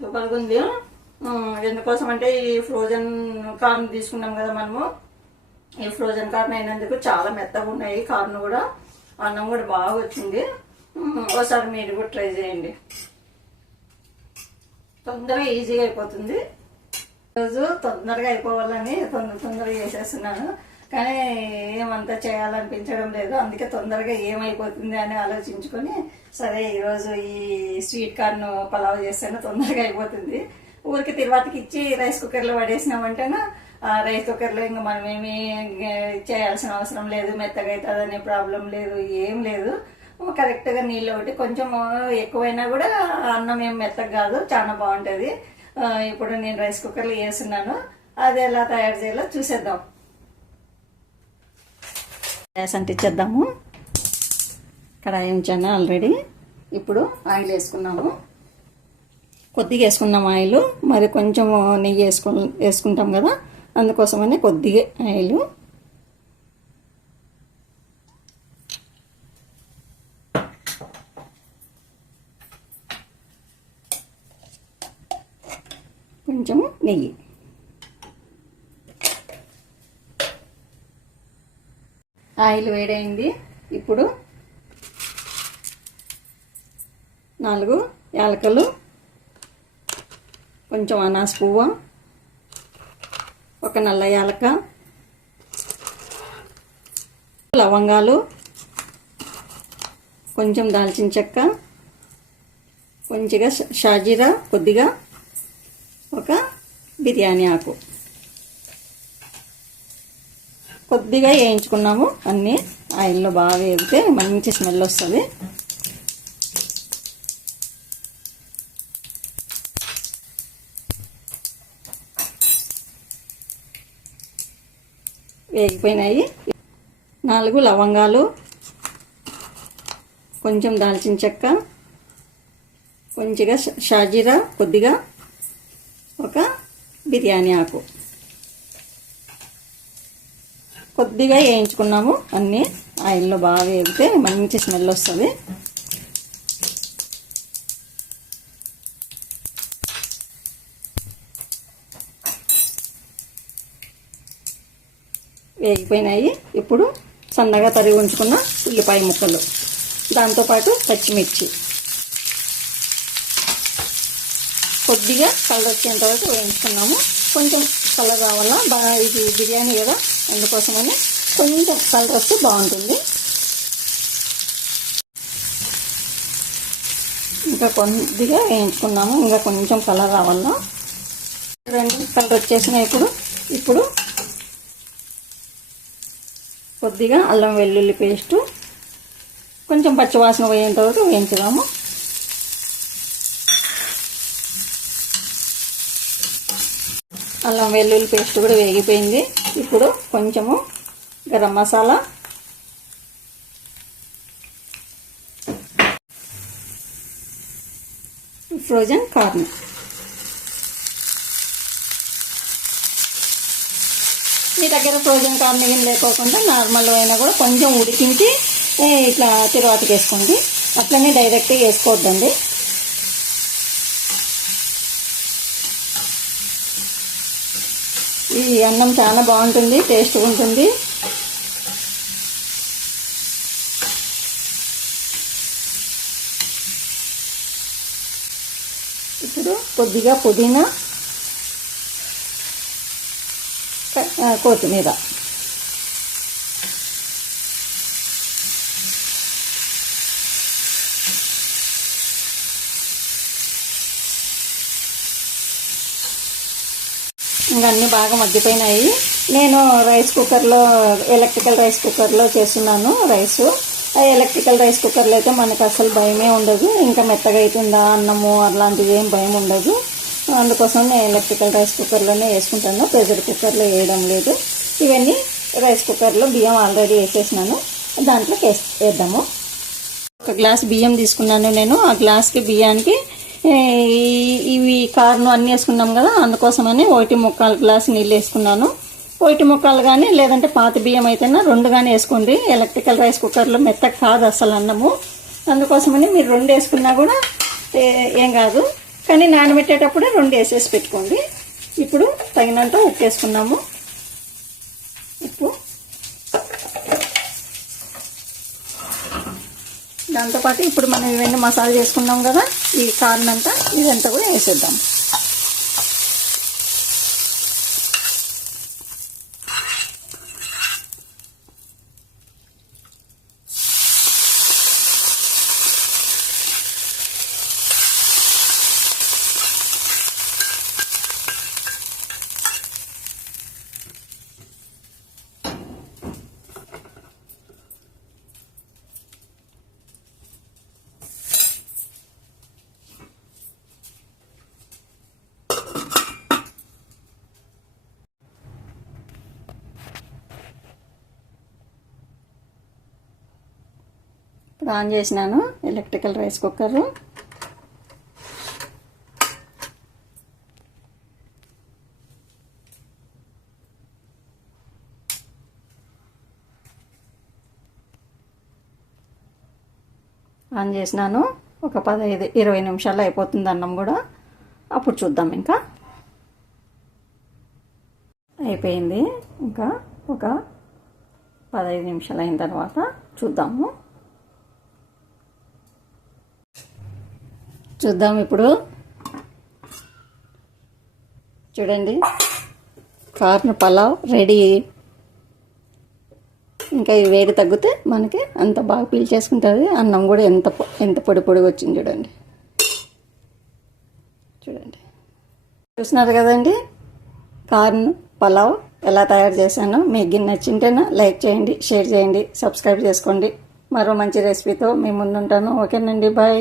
సూపర్గా ఉంది. ఎందుకోసం అంటే ఈ ఫ్రోజన్ కార్న్ తీసుకున్నాం కదా మనము. ఈ ఫ్రోజన్ కార్న్ అయినందుకు చాలా మెత్తగా ఉన్నాయి కార్న్ కూడా. అన్నం కూడా బాగా వచ్చింది. ఒకసారి మీరు కూడా ట్రై చేయండి. తొందరగా ఈజీగా అయిపోతుంది. రోజు తొందరగా అయిపోవాలని తొందరగా చేసేస్తున్నాను. కానీ ఏమంతా చేయాలనిపించడం లేదు. అందుకే తొందరగా ఏమైపోతుంది అని ఆలోచించుకొని సరే ఈరోజు ఈ స్వీట్ కార్న్ పలావ్ చేస్తాను. తొందరగా అయిపోతుంది. ఊరికి తిరువాతికి ఇచ్చి రైస్ కుక్కర్లో పడేసినామంటేనా రైస్ కుక్కర్లో ఇంకా మనం ఏమి చేయాల్సిన అవసరం లేదు. మెత్తగా అవుతుంది అనే ప్రాబ్లం లేదు, ఏం లేదు. కరెక్ట్గా నీళ్ళు ఒకటి కొంచెం ఎక్కువైనా కూడా అన్నం ఏం మెత్తగా కాదు, చాలా బాగుంటుంది. ఇప్పుడు నేను రైస్ కుక్కర్లో వేస్తున్నాను. అది ఎలా తయారు చేయాలో చూసేద్దాం. గ్యాస్ అంటించేద్దాము. కడాయి ఉంచాను ఆల్రెడీ. ఇప్పుడు ఆయిల్ వేసుకున్నాము. కొద్దిగా వేసుకున్నాము ఆయిల్. మరి కొంచెం నెయ్యి వేసుకుంటాం కదా, అందుకోసమని కొద్దిగా ఆయిల్. కొంచెము నెయ్యి. ఆయిల్ వేడైంది. ఇప్పుడు 4 యాలకులు, కొంచెం అనాస పువ్వు, ఒక నల్ల యాలక, లవంగాలు, కొంచెం దాల్చిన చెక్క, కొంచెంగా షాజీరా, కొద్దిగా ఒక బిర్యానీ ఆకు కొద్దిగా వేయించుకున్నాము. అన్నీ ఆయిల్లో బాగా వేగితే మంచి స్మెల్ వస్తుంది. వేగిపోయినాయి. 4 లవంగాలు, కొంచెం దాల్చిన చెక్క, కొంచెంగా షాజీరా, కొద్దిగా ఒక బిర్యానీ ఆకు కొద్దిగా వేయించుకున్నాము. అన్నీ ఆయిల్లో బాగా వేగితే మంచి స్మెల్ వస్తుంది. వేగిపోయినాయి. ఇప్పుడు సన్నగా తరిగి ఉంచుకున్న ఉల్లిపాయ ముక్కలు, దాంతోపాటు పచ్చిమిర్చి కొద్దిగా కలర్ వచ్చేంత వరకు వేయించుకున్నాము. కొంచెం కలర్ రావాలా, బాగా ఇది బిర్యానీ కదా, అందుకోసమని కొంచెం కలర్ వస్తే బాగుంటుంది. ఇంకా కొద్దిగా వేయించుకున్నాము. ఇంకా కొంచెం కలర్ రావాలా. 2 కలర్ వచ్చేసినాయి. ఇప్పుడు కొద్దిగా అల్లం వెల్లుల్లి పేస్టు, కొంచెం పచ్చివాసన పోయేంత వరకు వేయించుదాము. అల్లం వెల్లుల్లి పేస్ట్ కూడా వేగిపోయింది. ఇప్పుడు కొంచెము గరం మసాలా, ఫ్రోజన్ కార్న్, మీ దగ్గర ఫ్రోజన్ కార్న్ ఏం లేకోకుండా నార్మల్ అయినా కూడా కొంచెం ఉడికించి ఇట్లా తిరువాతికి వేసుకోండి. అట్లనే డైరెక్ట్గా వేసుకోవద్దండి. ఈ అన్నం చాలా బాగుంటుంది, టేస్ట్గా ఉంటుంది. ఇప్పుడు కొద్దిగా పుదీనా, కొత్తిమీర, ఇంకా అన్నీ బాగా మగ్గిపోయినాయి. నేను రైస్ కుక్కర్లో, ఎలక్ట్రికల్ రైస్ కుక్కర్లో చేస్తున్నాను రైసు. ఎలక్ట్రికల్ రైస్ కుక్కర్లో అయితే మనకు అసలు భయమే ఉండదు. ఇంకా మెత్తగా అవుతుందా అన్నము అలాంటిది ఏం భయం ఉండదు. అందుకోసం నేను ఎలక్ట్రికల్ రైస్ కుక్కర్లోనే వేసుకుంటాను, ప్రెషర్ కుక్కర్లో వేయడం లేదు. ఇవన్నీ రైస్ కుక్కర్లో బియ్యం ఆల్రెడీ వేసేసినాను, దాంట్లోకి వేద్దాము. 1 గ్లాస్ బియ్యం తీసుకున్నాను నేను. ఆ గ్లాస్కి బియ్యానికి ఇవి కార్ను అన్నీ వేసుకున్నాం కదా, అందుకోసమని 1.25 గ్లాసు నీళ్ళు వేసుకున్నాను. 1.25 కానీ లేదంటే పాత బియ్యం అయితేనా 2 కానీ వేసుకోండి. ఎలక్ట్రికల్ రైస్ కుక్కర్లో మెత్తగా కాదు అసలు అన్నము, అందుకోసమని మీరు 2 వేసుకున్నా కూడా ఏం కాదు. కానీ నానబెట్టేటప్పుడే 2 వేసేసి పెట్టుకోండి. ఇప్పుడు తగినంత ఉప్పు వేసుకున్నాము. ఉప్పు, దాంతోపాటు ఇప్పుడు మనం ఇవన్నీ మసాలా చేసుకున్నాం కదా, ఈ కారం అంతా ఇదంతా కూడా వేసేద్దాం. ఇప్పుడు ఆన్ చేసినాను ఎలక్ట్రికల్ రైస్ కుక్కర్. ఆన్ చేసినాను. ఒక 15-20 నిమిషాల్లో అయిపోతుంది అన్నం కూడా. అప్పుడు చూద్దాం. ఇంకా అయిపోయింది. ఇంకా ఒక 15 నిమిషాలు అయిన తర్వాత చూద్దాము. ఇప్పుడు చూడండి, కార్న్ పలావ్ రెడీ. ఇంకా ఈ వేడి తగ్గితే మనకి అంత బాగా పీల్చేసుకుంటుంది. అన్నం కూడా ఎంత పొడి పొడిగా వచ్చింది చూడండి. చూస్తున్నారు కదండి, కార్న్ పలావ్ ఎలా తయారు చేశానో. మీకు నచ్చింటేనా లైక్ చేయండి, షేర్ చేయండి, సబ్స్క్రైబ్ చేసుకోండి. మరో మంచి రెసిపీతో మీ ముందుంటాను. ఓకేనండి, బాయ్.